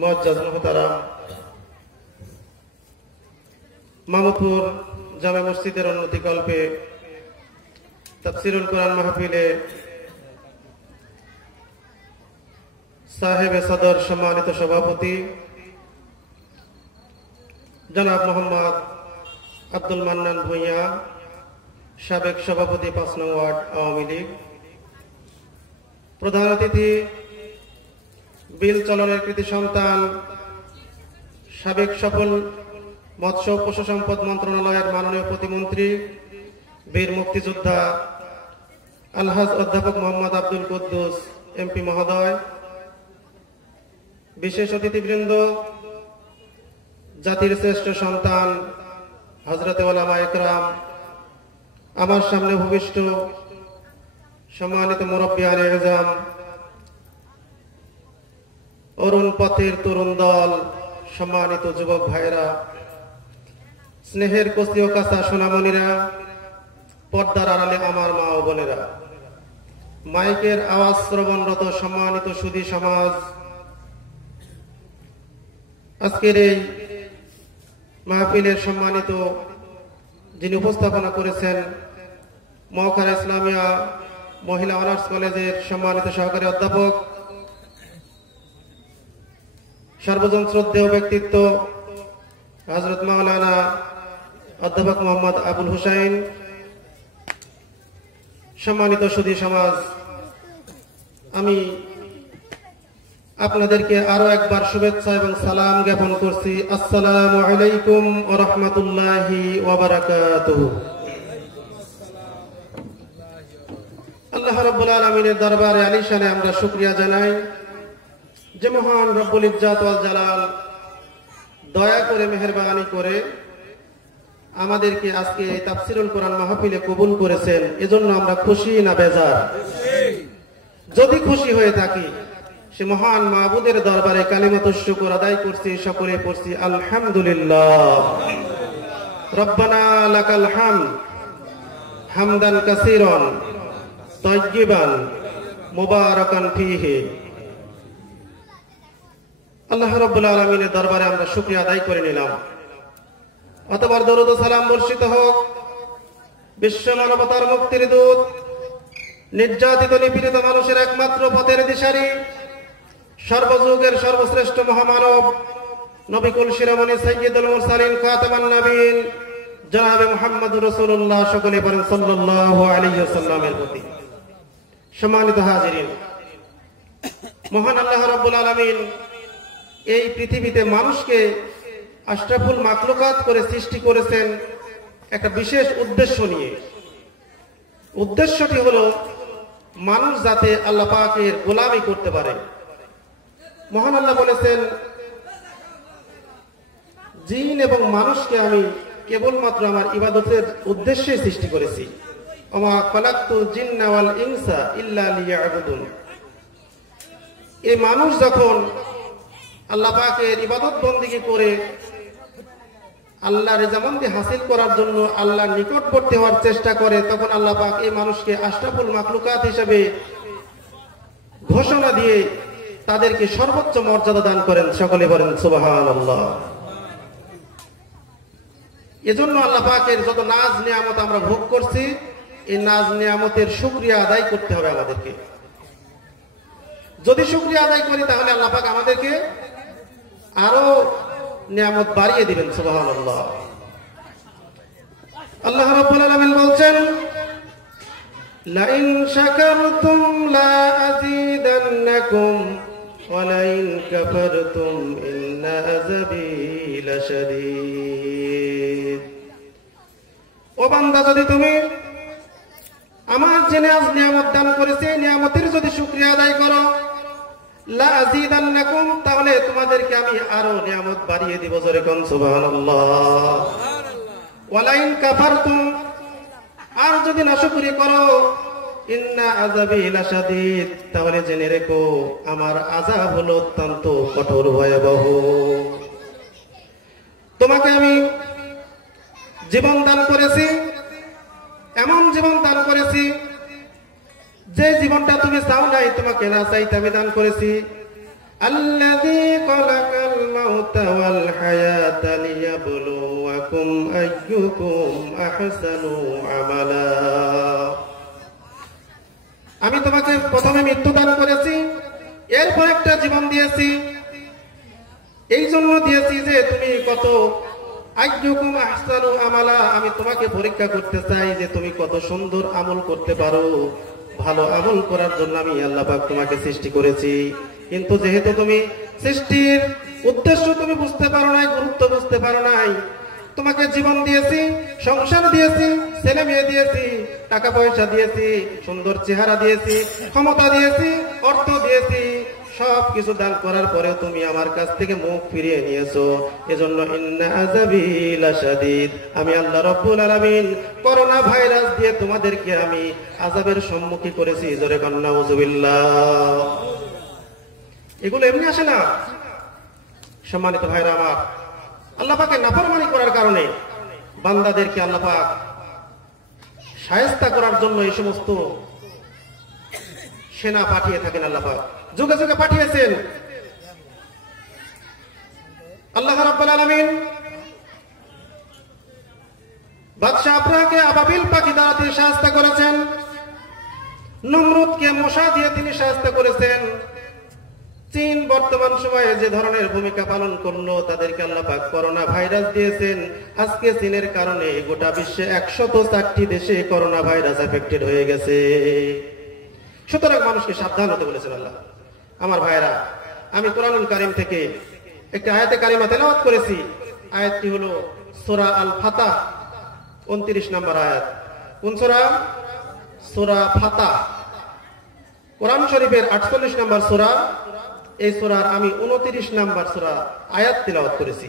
মুআজ্জাজ মুহতারাম মাহমুদপুর জামে মসজিদের উন্নতিকল্পে তাফসীরুল কোরআন মাহফিলে সাহেবে সদর সম্মানিত সভাপতি জনাব মোহাম্মদ আব্দুল মান্নান ভূঁইয়া, সাবেক সভাপতি ৫ নং ওয়ার্ড আওয়ামী লীগ, প্রধান অতিথি বিল চলনের কৃতি সন্তান সাবেক সফল মৎস্য পশু সম্পদ মন্ত্রণালয়ের মাননীয় প্রতিমন্ত্রী বীর মুক্তিযোদ্ধা আলহাজ অধ্যাপক মোহাম্মদ আব্দুল কুদ্দুস এমপি মহোদয়, বিশেষ অতিথিবৃন্দ, জাতির শ্রেষ্ঠ সন্তান হযরতে উলামা একরাম, আমার সামনে ভূমিষ্ঠ সম্মানিত মুরব্বিয়ানে এজাম, অরুণ পথের তরুণ দল, সম্মানিত যুবক ভাইরা, স্নেহের কচি ও কাঁচা সোনামণিরা, পর্দার আড়ালে আমার মা ও বোনেরা, মাইকের আওয়াজ শ্রবণরত সম্মানিত সুধী সমাজ, আজকের এই মাহফিলের সম্মানিত যিনি উপস্থাপনা করেছেন মওখারা ইসলামিয়া মহিলা অনার্স কলেজের সম্মানিত সহকারী অধ্যাপক, সর্বজন শ্রদ্ধেয় ব্যক্তিত্ব হযরত মাওলানা অধ্যাপক মোহাম্মদ আবুল হুসাইন, সম্মানিত সুধী সমাজ, আমি আপনাদেরকে আরো একবার শুভেচ্ছা এবং সালাম জ্ঞাপন করছি। আসসালামু আলাইকুম ওয়া রাহমাতুল্লাহি ওয়া বারাকাতুহু। আল্লাহ রাব্বুল আলামিনের দরবারে আলিশানে আমরা শুকরিয়া জানাই যে মহান রব্বুল ইজ্জাত ওয়াল জালাল দয়া করে মেহেরবানি করে আমাদেরকে আজকে এই তাফসীরুল কোরআন মাহফিলে কবুল করেছেন। এজন্য আমরা খুশি না বেজার? যদি খুশি হয়ে থাকি সে মহান মাবুদের দরবারে কালিমাতুশ শুকর আদায় করছি, সকলে পড়ছি আলহামদুলিল্লাহ। রব্বানা লাকাল হামদ হামদান কাসীরান তাইয়্যিবান মুবারাকান ফীহি। আল্লাহ রাব্বুল আলামিনের দরবারে আমরা শুকরিয়া আদায় করে নিলাম। অতঃপর দরুদ ও সালাম বর্ষিত হোক বিশ্ব মানবতার মুক্তির দূত, নির্যাতিত নিপীড়িত মানুষের একমাত্র পথের দিশারি, সর্বযুগের সর্বশ্রেষ্ঠ মহামানব নবিকুল শিরোমণি সাইয়্যিদুল মুরসালিন খাতামান নবীন জনাবে মুহাম্মদুর রাসূলুল্লাহ, সকলে পড়েন সাল্লাল্লাহু আলাইহি ওয়াসাল্লামের প্রতি। সম্মানিত হাজিরিন, মহান আল্লাহ রাব্বুল আলামিন এই পৃথিবীতে মানুষকে আশরাফুল মাখলুকাত করে সৃষ্টি করেছেন একটা বিশেষ উদ্দেশ্য নিয়ে। উদ্দেশ্যটি হলো মানুষ যাতে আল্লাহ পাকের গোলামি করতে পারে। মহান আল্লাহ বলেছেন, জিন এবং মানুষকে আমি কেবলমাত্র আমার ইবাদতের উদ্দেশ্যে সৃষ্টি করেছি। ওমা খালাকতুল জিন্না ওয়াল ইনসা ইল্লা লিয়াবুদুন। এই মানুষ যখন আল্লাহ পাকের ইবাদত বন্দেগী করে আল্লাহর রেজামন্দি হাসিল করার জন্য আল্লাহর নিকটবর্তী হওয়ার চেষ্টা করে, তখন আল্লাহ পাক এই মানুষকে আশরাফুল মাখলুকাত হিসেবে ঘোষণা দিয়ে তাদেরকে সর্বোচ্চ মর্যাদা দান করেন। সকলে বলেন সুবহানাল্লাহ। এজন্য আল্লাহ পাকের যত নাজ নিয়ামত আমরা ভোগ করছি, এই নাজ নিয়ামতের শুকরিয়া আদায় করতে হবে আমাদেরকে। যদি শুকরিয়া আদায় করি তাহলে আল্লাহ পাক আমাদেরকে আরো নিয়ামত বাড়িয়ে দিবেন। সুবহানাল্লাহ। আল্লাহ রাব্বুল আলামিন বলছেন, লা ইন শাকারতুম লা আযীদান্নাকুম ওয়া লা ইন কাফারতুম ইন্না আযাবী লাশাদীদ। ও বান্দা, যদি তুমি আমার যে নিয়ামত দান করেছি এই নিয়ামতের যদি শুকরিয়া আদায় করো, লা আযীদান্নাকুম, তাহলে তোমাদেরকে আমি আরো নিয়ামত বাড়িয়ে দিব। জোরে কোন সুবহানাল্লাহ। ওয়া লা ইন কাফারতুম, আর যদি নাশকরি করো, ইন্না আযাবী লাশাদীদ, তাহলে জেনে রেখো আমার আযাব হলো অত্যন্ত কঠোর ভয়াবহ। তোমাকে আমি জীবন দান করেছি, এমন জীবন দান করেছি যে জীবনটা তুমি চাও নাই, তোমাকে না চাইতে আমি দান করেছি। আল্লাযী খালাকা মাউতা ওয়াল হায়াতা লিয়াবলুয়াকুম আইয়ুকুম আহসানু আমালা। আমি তোমাকে প্রথমে মৃত্যু দান করেছি, এরপর একটা জীবন দিয়েছি। এই জন্য দিয়েছি যে তুমি কত আইয়ুকুম আহসানু আমালা, আমি তোমাকে পরীক্ষা করতে চাই যে তুমি কত সুন্দর আমল করতে পারো। ভালো আমল করার জন্য আমি আল্লাহ পাক তোমাকে সৃষ্টি করেছি। কিন্তু যেহেতু তুমি সৃষ্টির উদ্দেশ্য তুমি বুঝতে পারো নাই, গুরুত্ব বুঝতে পারো নাই, তোমাকে জীবন দিয়েছি, সংসার দিয়েছি, ছেলে মেয়ে দিয়েছি, টাকা পয়সা দিয়েছি, সুন্দর চেহারা দিয়েছি, ক্ষমতা দিয়েছি, অর্থ দিয়েছি, সব কিছু দান করার পরেও তুমি আমার কাছ থেকে মুখ ফিরিয়ে নিয়েছো। এজন্য ইন্না আযাবি লাশাদীদ, আমি আল্লাহ রাব্বুল আলামিন করোনা ভাইরাস দিয়ে তোমাদেরকে আমি আযাবের সম্মুখীন করেছি। জোরে কান্না নাউযুবিল্লাহ। এগুলো এমনি আসে না। সম্মানিত ভাইরা আমার, আল্লাহ পাকের নাফরমানি করার কারণে বান্দাদেরকে আল্লাহ পাক শায়েস্তা করার জন্য এই সমস্ত সেনা পাঠিয়ে থাকেন। আল্লাহ পাক যুগে যুগে পাঠিয়েছেন। আল্লাহ রাব্বুল আলামিন বাদশা আবরাহকে আবাবিল পাখি দ্বারা তিনি শায়েস্তা করেছেন। নমরুদকে মশা দিয়ে তিনি শায়েস্তা করেছেন। চীন বর্তমান সময়ে যে ধরনের ভূমিকা পালন করলো, তাদেরকে আল্লাহ পাক করোনা ভাইরাস দিয়েছেন। আজকে চীনের কারণে গোটা বিশ্বে 104টি দেশে করোনা ভাইরাস এফেক্টেড হয়ে গেছে। সুতরাং মানুষকে সাবধান হতে বলেছেন আল্লাহ। আমার ভাইরা, আমি কোরআনুল কারীম থেকে একটি আয়াতে কারিমা তেলাওয়াত করেছি। আয়াতটি হলো সূরা আল ফাতাহ 29 নম্বর আয়াত। কোন সূরা? সূরা ফাতাহ, কোরআন শরীফের 48 নম্বর সূরা। এই সূরার আমি 29 নম্বর সূরা আয়াত তেলাওয়াত করেছি।